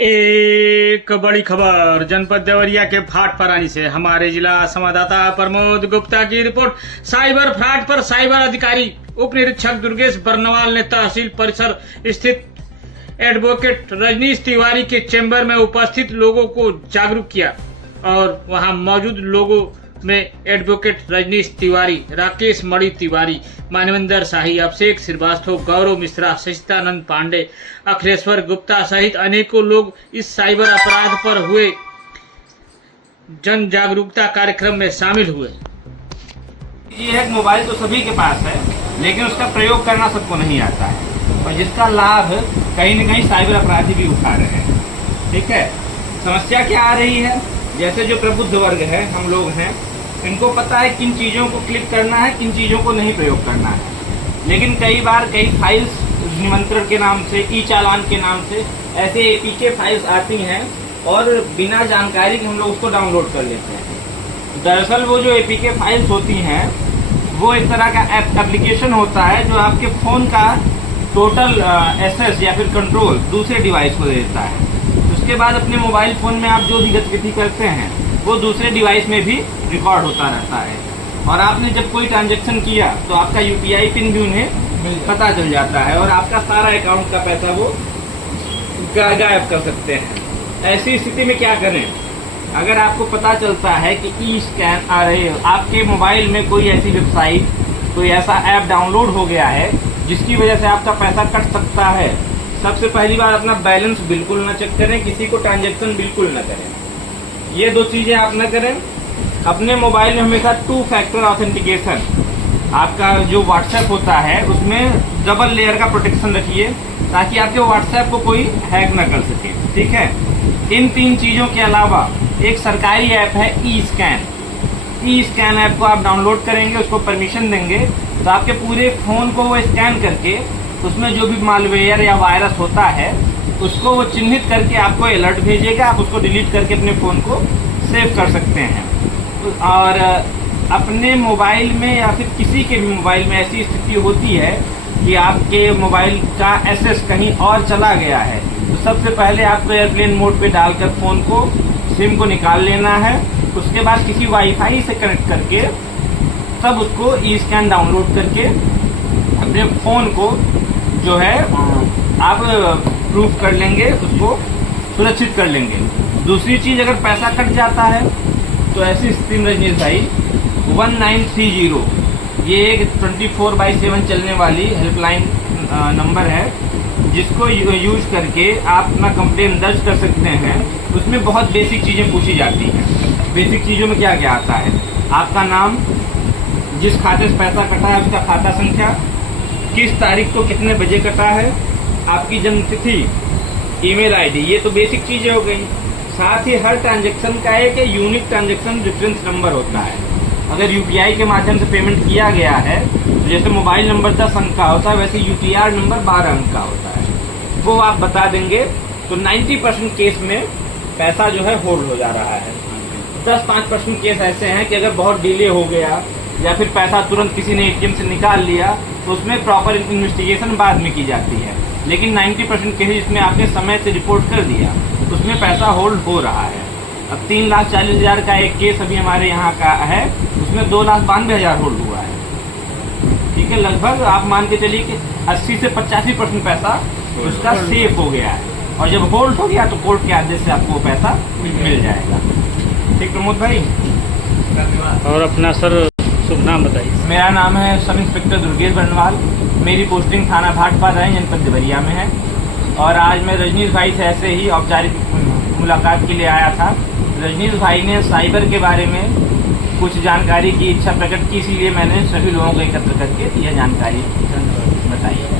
एक बड़ी खबर जनपद देवरिया के फाट परानी से हमारे जिला संवाददाता प्रमोद गुप्ता की रिपोर्ट। साइबर फ्रॉड पर साइबर अधिकारी उप निरीक्षक दुर्गेश बर्नवाल ने तहसील परिसर स्थित एडवोकेट रजनीश तिवारी के चैम्बर में उपस्थित लोगों को जागरूक किया और वहां मौजूद लोगों में एडवोकेट रजनीश तिवारी, राकेश मणि तिवारी, मानवेंद्र शाही, अभिषेक श्रीवास्तव, गौरव मिश्रा, सचिदानंद पांडे, अखिलेश्वर गुप्ता सहित अनेकों लोग इस साइबर अपराध पर हुए जन जागरूकता कार्यक्रम में शामिल हुए। ये है मोबाइल तो सभी के पास है, लेकिन उसका प्रयोग करना सबको नहीं आता है और जिसका लाभ कहीं न कहीं साइबर अपराधी भी उठा रहे हैं। ठीक है, समस्या क्या आ रही है? जैसे जो प्रबुद्ध वर्ग है, हम लोग हैं, इनको पता है किन चीज़ों को क्लिक करना है, किन चीज़ों को नहीं प्रयोग करना है। लेकिन कई बार कई फाइल्स निमंत्रण के नाम से, ई चालान के नाम से ऐसे एपीके फाइल्स आती हैं और बिना जानकारी के हम लोग उसको डाउनलोड कर लेते हैं। दरअसल वो जो एपीके फाइल्स होती हैं वो एक तरह का एप्लीकेशन होता है जो आपके फ़ोन का टोटल एक्सेस या फिर कंट्रोल दूसरे डिवाइस को दे देता है। उसके बाद अपने मोबाइल फ़ोन में आप जो भी गतिविधि करते हैं वो दूसरे डिवाइस में भी रिकॉर्ड होता रहता है और आपने जब कोई ट्रांजैक्शन किया तो आपका यूपीआई पिन भी उन्हें पता चल जाता है और आपका सारा अकाउंट का पैसा वो गायब कर सकते हैं। ऐसी स्थिति में क्या करें? अगर आपको पता चलता है कि ई स्कैन आ रहे हो, आपके मोबाइल में कोई ऐसी वेबसाइट, कोई ऐसा ऐप डाउनलोड हो गया है जिसकी वजह से आपका पैसा कट सकता है, सबसे पहली बार अपना बैलेंस बिल्कुल ना चेक करें, किसी को ट्रांजैक्शन बिल्कुल ना करें। ये दो चीजें आप ना करें। अपने मोबाइल में हमेशा 2 फैक्टर ऑथेंटिकेशन, आपका जो व्हाट्सएप होता है उसमें डबल लेयर का प्रोटेक्शन रखिए ताकि आपके व्हाट्सएप को कोई हैक ना कर सके। ठीक है, इन 3 चीजों के अलावा एक सरकारी ऐप है ई स्कैन। ई स्कैन ऐप को आप डाउनलोड करेंगे, उसको परमिशन देंगे तो आपके पूरे फोन को वो स्कैन करके उसमें जो भी मालवेयर या वायरस होता है उसको वो चिन्हित करके आपको अलर्ट भेजेगा। आप उसको डिलीट करके अपने फ़ोन को सेव कर सकते हैं। और अपने मोबाइल में या फिर किसी के भी मोबाइल में ऐसी स्थिति होती है कि आपके मोबाइल का एक्सेस कहीं और चला गया है तो सबसे पहले आपको एयरप्लेन मोड पे डालकर फ़ोन को, सिम को निकाल लेना है। उसके बाद किसी वाईफाई से कनेक्ट करके तब उसको ई स्कैन डाउनलोड करके अपने फ़ोन को जो है आप प्रूफ कर लेंगे, उसको सुरक्षित कर लेंगे। दूसरी चीज़, अगर पैसा कट जाता है तो ऐसी स्थिति में रजनीश भाई 1930 ये एक 24/7 चलने वाली हेल्पलाइन नंबर है जिसको यूज करके आप अपना कंप्लेन दर्ज कर सकते हैं। उसमें बहुत बेसिक चीज़ें पूछी जाती हैं। बेसिक चीज़ों में क्या क्या आता है? आपका नाम, जिस खाते से पैसा कटा है उसका खाता संख्या, किस तारीख को कितने बजे कटा है, आपकी जन्म तिथि, ईमेल आईडी, ये तो बेसिक चीज़ें हो गई। साथ ही हर ट्रांजैक्शन का एक यूनिक ट्रांजैक्शन रेफरेंस नंबर होता है। अगर यूपीआई के माध्यम से पेमेंट किया गया है तो जैसे मोबाइल नंबर 10 अंक का होता है वैसे यूटीआर नंबर 12 अंक का होता है, वो आप बता देंगे तो 90% केस में पैसा जो है होल्ड हो जा रहा है। 10-5% केस ऐसे हैं कि अगर बहुत डिले हो गया या फिर पैसा तुरंत किसी ने एटीएम से निकाल लिया तो उसमें प्रॉपर इन्वेस्टिगेशन बाद में की जाती है। लेकिन 90% केस जिसमें आपने समय से रिपोर्ट कर दिया उसमें पैसा होल्ड हो रहा है। अब 3,40,000 का एक केस अभी हमारे यहाँ का है, उसमें 2,92,000 होल्ड हुआ है। ठीक है, लगभग आप मान के चलिए कि 80 से 85% पैसा उसका सेफ हो गया है और जब होल्ड हो गया तो कोर्ट के आदेश से आपको वो पैसा मिल जाएगा। ठीक प्रमोद भाई, और अपना सर शुभ नाम बताइए। मेरा नाम है सब इंस्पेक्टर दुर्गेश बर्नवाल। मेरी पोस्टिंग थाना भाटपारा जनपद देवरिया में है और आज मैं रजनीश भाई से ऐसे ही औपचारिक मुलाकात के लिए आया था। रजनीश भाई ने साइबर के बारे में कुछ जानकारी की इच्छा प्रकट की, इसीलिए मैंने सभी लोगों को एकत्र करके यह जानकारी बताई है।